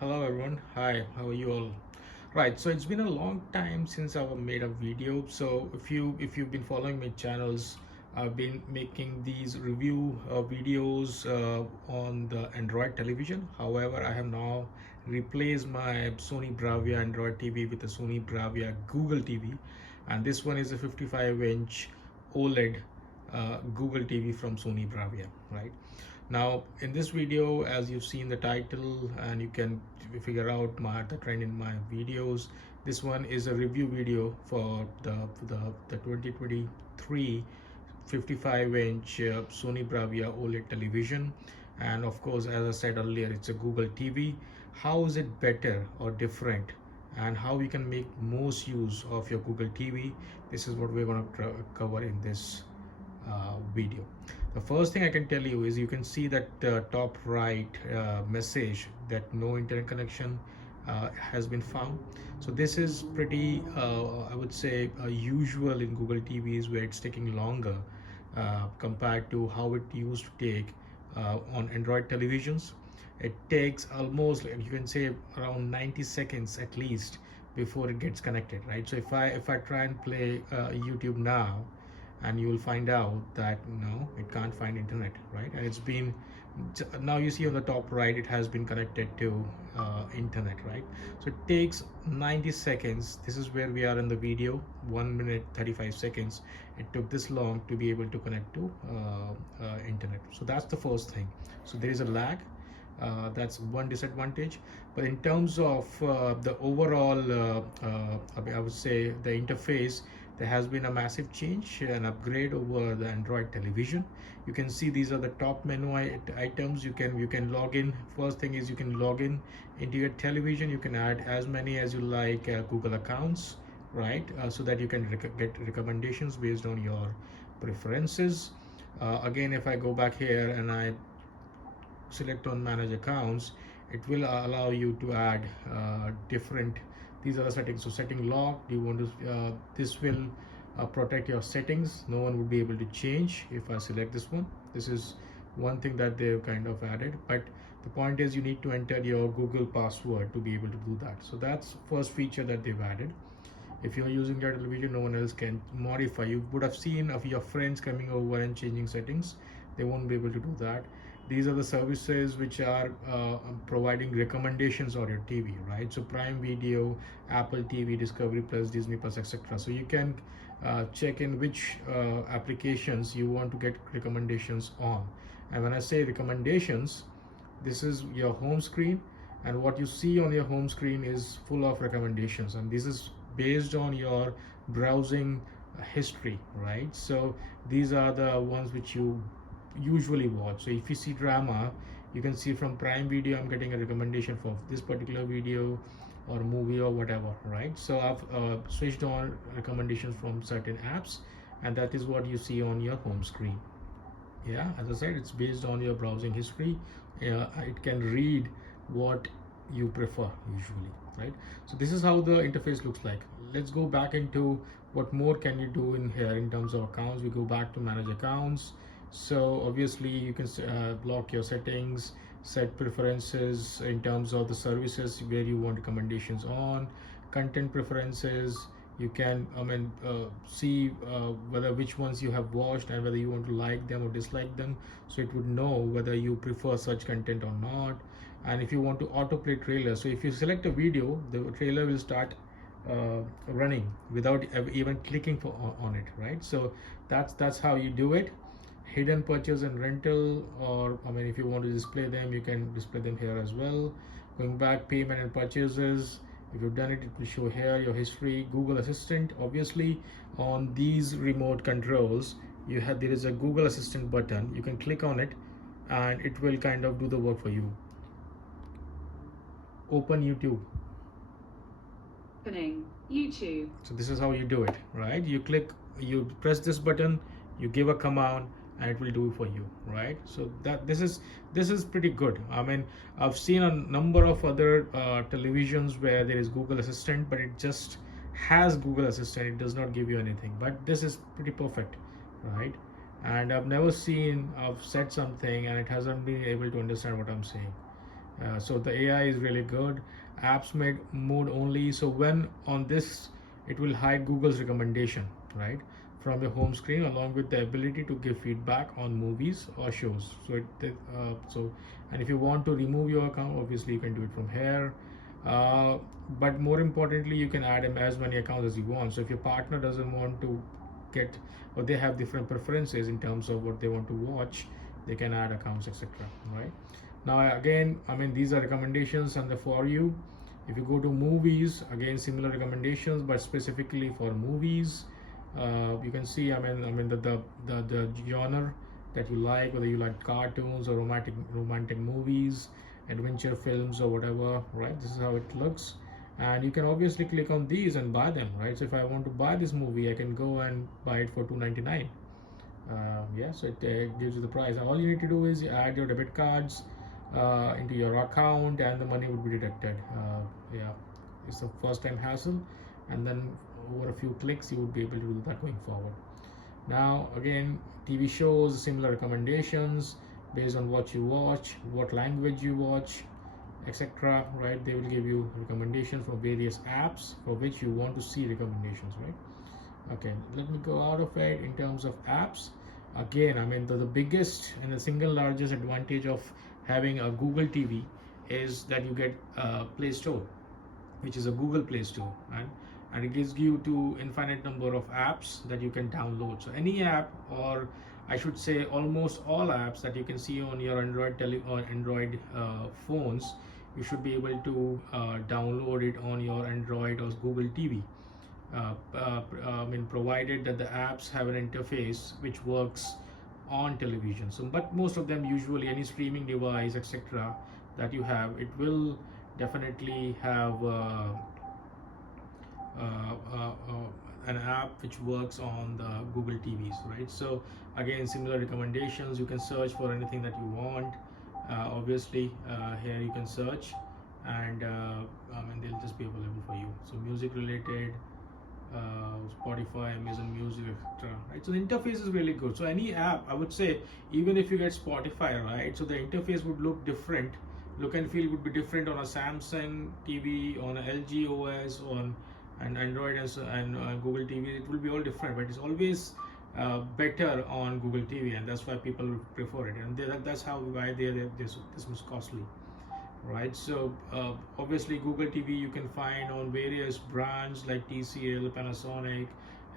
Hello everyone. Hi, how are you all? Right, so it's been a long time since I've made a video. So if you've been following my channels, I've been making these review videos on the Android television. However, I have now replaced my Sony Bravia Android TV with a Sony Bravia Google TV, and this one is a 55-inch OLED Google TV from Sony Bravia, right? Now in this video, as you've seen the title and you can figure out the trend in my videos, this one is a review video for the 2023 55-inch Sony Bravia OLED television. And of course, as I said earlier, it's a Google TV. How is it better or different, and how we can make most use of your Google TV? This is what we're going to cover in this video. The first thing I can tell you is you can see that top right message that no internet connection has been found. So this is pretty I would say usual in Google TVs, where it's taking longer compared to how it used to take on Android televisions. It takes almost, like you can say, around 90 seconds at least before it gets connected, right? So if I try and play YouTube now, and you will find out that no, it can't find internet, right? And it's been, now you see on the top right, it has been connected to internet, right? So it takes 90 seconds. This is where we are in the video, 1 minute 35 seconds. It took this long to be able to connect to internet. So that's the first thing. So there is a lag. That's one disadvantage. But in terms of the overall I would say the interface, there has been a massive change, an upgrade over the Android television. You can see these are the top menu items. You can log in. First thing is you can log in into your television. You can add as many as you like Google accounts, right? So that you can get recommendations based on your preferences. Again, if I go back here and I select on manage accounts, it will allow you to add different, these are the settings. So setting lock, you want to this will protect your settings. No one would be able to change if I select this one. This is one thing that they've kind of added, but the point is you need to enter your Google password to be able to do that. So that's first feature that they've added. If you're using your television, no one else can modify. You would have seen of your friends coming over and changing settings. They won't be able to do that. These are the services which are providing recommendations on your TV, right? So Prime Video, Apple TV, Discovery Plus, Disney Plus, etc. So you can check in which applications you want to get recommendations on. And when I say recommendations, this is your home screen, and what you see on your home screen is full of recommendations, and this is based on your browsing history, right? So these are the ones which you usually watch. So if you see drama, you can see from Prime Video I'm getting a recommendation for this particular video or movie or whatever, right? So I've switched on recommendations from certain apps, and that is what you see on your home screen. Yeah, as I said, it's based on your browsing history. It can read what you prefer usually, right? So this is how the interface looks like. Let's go back into what more can you do in here in terms of accounts. We go back to manage accounts. So obviously you can block your settings, set preferences in terms of the services where you want recommendations on, content preferences. You can see whether which ones you have watched and whether you want to like them or dislike them, so it would know whether you prefer such content or not. And if you want to autoplay trailer, so if you select a video, the trailer will start running without even clicking on it, right? So that's how you do it. Hidden purchase and rental, or if you want to display them, you can display them here as well. Going back, payment and purchases, if you've done it, it will show here your history. Google Assistant, obviously on these remote controls there is a Google Assistant button. You can click on it and it will kind of do the work for you. Open YouTube. Opening YouTube. So this is how you do it, right? You press this button, you give a command, and it will do it for you, right? So this is pretty good. I've seen a number of other televisions where there is Google Assistant, but it just has Google Assistant. It does not give you anything, but this is pretty perfect, right? And I've never seen I've said something and it hasn't been able to understand what I'm saying. So the AI is really good. Apps mode only. So when on this, it will hide Google's recommendation, right, from your home screen, along with the ability to give feedback on movies or shows. So and if you want to remove your account, obviously you can do it from here. But more importantly, you can add as many accounts as you want. So if your partner doesn't want to get, or they have different preferences in terms of what they want to watch, they can add accounts, etc. Right. Now again, I mean, these are recommendations and the for you. If you go to movies, again similar recommendations, but specifically for movies, you can see, I mean the genre that you like, whether you like cartoons or romantic movies, adventure films or whatever, right? This is how it looks. And you can obviously click on these and buy them, right? So if I want to buy this movie, I can go and buy it for $2.99. Yeah, so it gives you the price. All you need to do is add your debit cards into your account, and the money would be deducted. Yeah, it's a first time hassle, and then over a few clicks you would be able to do that going forward. Now again, TV shows, similar recommendations based on what you watch, what language you watch, etc. Right, they will give you recommendations from various apps for which you want to see recommendations, right? Okay, let me go out of it. In terms of apps, again, I mean, the biggest and the single largest advantage of having a Google TV is that you get Play Store, which is a Google Play Store, and it gives you to infinite number of apps that you can download. So any app, or I should say almost all apps that you can see on your Android phones, you should be able to download it on your Android or Google TV. I mean, provided that the apps have an interface which works on television. So, but most of them, usually any streaming device, etc., that you have, it will definitely have an app which works on the Google TVs, right? So again, similar recommendations. You can search for anything that you want. Obviously, here you can search, and I mean, they'll just be available for you. So music related, Spotify, Amazon Music, etc. Right, so the interface is really good. So any app, I would say, even if you get Spotify, right, so the interface would look different, look and feel would be different on a Samsung TV, on a LG OS, on an Android and Google TV. It will be all different, but it's always better on Google TV, and that's why people prefer it, and that's why this much costly. Right, so obviously Google TV you can find on various brands like TCL, Panasonic,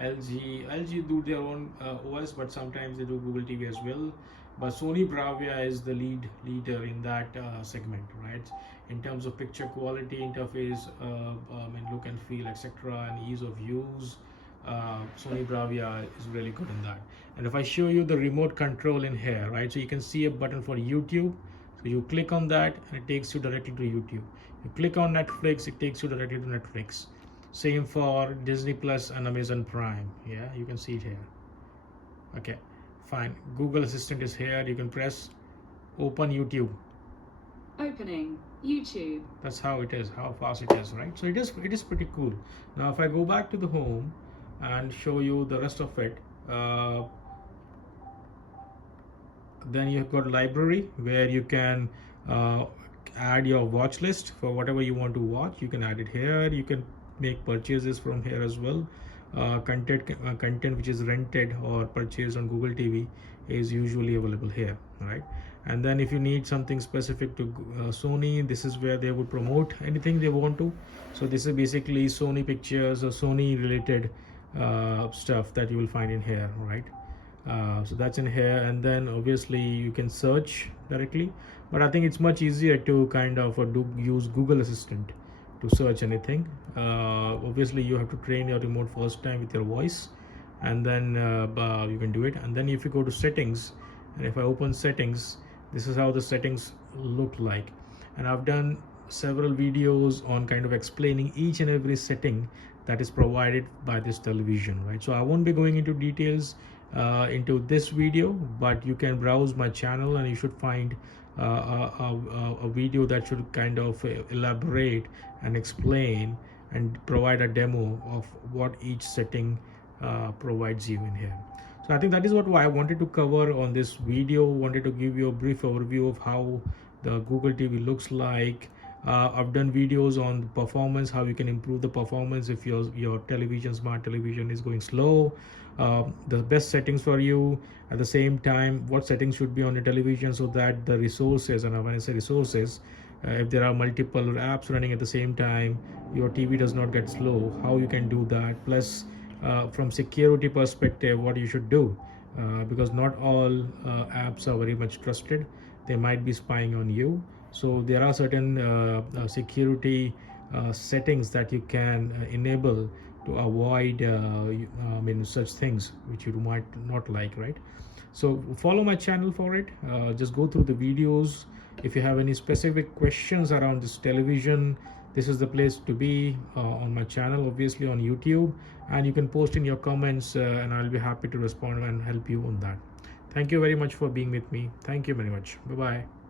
LG do their own OS, but sometimes they do Google TV as well. But Sony Bravia is the leader in that segment, right? In terms of picture quality, interface, and look and feel, etc., and ease of use, Sony Bravia is really good in that. And if I show you the remote control in here, right, so you can see a button for YouTube. So you click on that and it takes you directly to YouTube. You click on Netflix, it takes you directly to Netflix. Same for Disney Plus and Amazon Prime. Yeah, you can see it here. Okay, fine. Google Assistant is here. You can press open YouTube. Opening YouTube. That's how it is, how fast it is, right? So it is pretty cool. Now if I go back to the home and show you the rest of it, then you've got library where you can add your watch list for whatever you want to watch. You can add it here. You can make purchases from here as well. Content which is rented or purchased on Google TV is usually available here, right? And then if you need something specific to Sony, this is where they would promote anything they want to. So this is basically Sony pictures or Sony related stuff that you will find in here, right? So that's in here, and then obviously you can search directly, but I think it's much easier to kind of use Google Assistant to search anything. Obviously you have to train your remote first time with your voice, and then you can do it. And then if you go to settings, and if I open settings, this is how the settings look like, and I've done several videos on kind of explaining each and every setting that is provided by this television, right? So I won't be going into details into this video, but you can browse my channel and you should find a video that should kind of elaborate and explain and provide a demo of what each setting provides you in here. So I think that is what I wanted to cover on this video. Wanted to give you a brief overview of how the Google TV looks like. I've done videos on the performance, how you can improve the performance if your television, smart television, is going slow. The best settings for you. At the same time, what settings should be on your television so that the resources, and when I say resources, if there are multiple apps running at the same time, your TV does not get slow. How you can do that? Plus, from security perspective, what you should do, because not all apps are very much trusted. They might be spying on you. So there are certain security settings that you can enable to avoid such things which you might not like, right? So follow my channel for it. Just go through the videos. If you have any specific questions around this television, this is the place to be, on my channel, obviously on YouTube, and you can post in your comments, and I'll be happy to respond and help you on that. Thank you very much for being with me. Thank you very much. Bye bye.